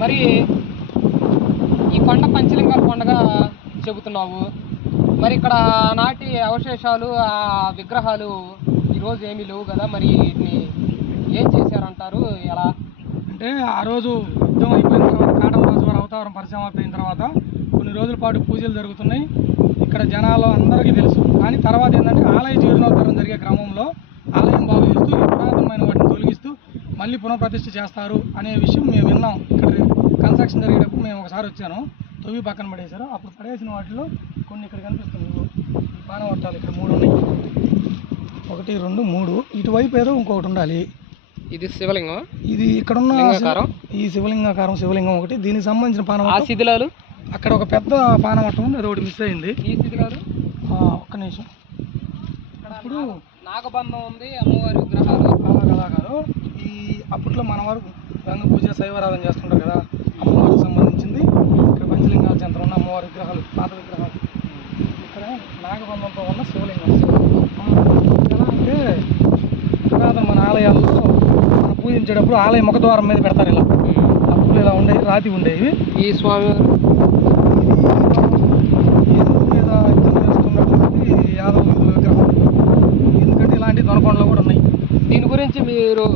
మరి ఈ కొండ పంచలింగాల కొండగా చెబుతున్నావు, మరి ఇక్కడ నాటి అవశేషాలు ఆ విగ్రహాలు ఈరోజు ఏమీ లేవు కదా, మరి వీటిని ఏం చేశారంటారు? ఎలా అంటే ఆ రోజు యుద్ధం అయిపోయిన తర్వాత కాటం రాజు వారి అవతారం పరిచయం అయిపోయిన తర్వాత కొన్ని రోజుల పాటు పూజలు జరుగుతున్నాయి. ఇక్కడ జనాలు అందరికీ తెలుసు. కానీ తర్వాత ఏంటంటే ఆలయ జీర్ణోద్ధరణ జరిగే క్రమంలో ఆలయం బాగు చేస్తూ పురాతనమైన వాటిని తొలగిస్తూ మళ్ళీ పునఃప్రతిష్ఠ చేస్తారు అనే విషయం మేము విన్నాం. ఇక్కడ కన్స్ట్రక్షన్ జరిగేటప్పుడు మేము ఒకసారి వచ్చాను, తొవ్వి పక్కన పడేశారు. అప్పుడు పడేసిన వాటిలో కొన్ని ఇక్కడ కనిపిస్తుంది. ఈ పానవట్టాలు ఇక్కడ 3 ఉన్నాయి, 1 2 3. ఇటువైపు ఏదో ఇంకొకటి ఉండాలి. ఇది శివలింగం, ఇది ఇక్కడున్న ఈ శివలింగం ఒకటి. దీనికి సంబంధించిన పానవట్టం శిథిలాలు అక్కడ ఒక పెద్ద పానవట్టం ఉంది, అది ఒకటి మిస్ అయింది. ఈ శిథిలాలు ఒక్క నిమిషం. ఇప్పుడు నాగబంధం ఉంది, అమ్మవారి విగ్రహాలు కళాకారు. ఈ అప్పట్లో మనవారు గంగ పూజ శైవారాధన చేస్తుంటారు కదా, అమ్మవారికి సంబంధించింది. ఇక్కడ పంచలింగాల చెంతలో ఉన్న అమ్మవారి విగ్రహాలు, పాత విగ్రహాలు. ఇక్కడ నాగబంధంతో ఉన్న శివలింగం. ఎలా అంటే పురాతన మన ఆలయాల్లో మనం పూజించేటప్పుడు ఆలయ ముఖద్వారం మీద పెడతారు. ఇలా అప్పుడు ఇలా ఉండేవి, రాతి ఉండేవి. ఈ స్వామి ఏనుగు మీద యుద్ధం చేస్తున్నటువంటి యాదవ విగ్రహం. ఎందుకంటే ఇలాంటి దొనకొండలో కూడా ఉన్నాయి. దీని గురించి మీరు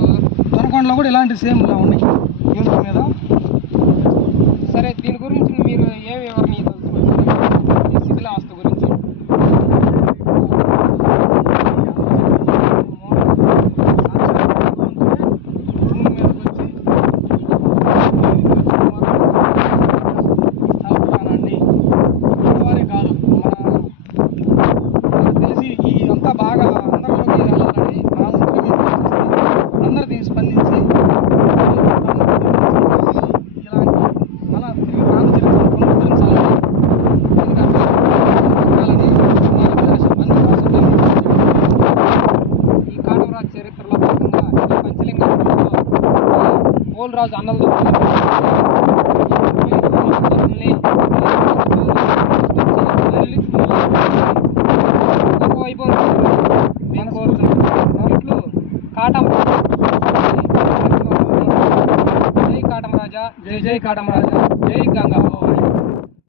దొనకొండలో కూడా ఇలాంటి సేమ్ ఇలా ఉన్నాయి ఏనుగు మీద. సరే, దీని గురించి మీరు ఏం వివరణ తెలుసుకుంటున్నారు ఈ శిథిలావస్థ గురించి? బాగా అందరిలోకి వెళ్ళాలని నా వంతుగా మేము ప్రయత్నిస్తున్నాం. అందరూ దీన్ని స్పందించి ఇలాంటి మన ప్రాంత చరిత్రను పునరుద్ధరించాలని, ఈ కాటమరాజు చరిత్రలో భాగంగా ఈ పంచలింగాలలో పోలరాజు అన్నలతో మేము కోరుతున్నాం. ఇట్లు కాటం జై కాటమరాజా, జై జై కాటమరాజా, జై గంగా.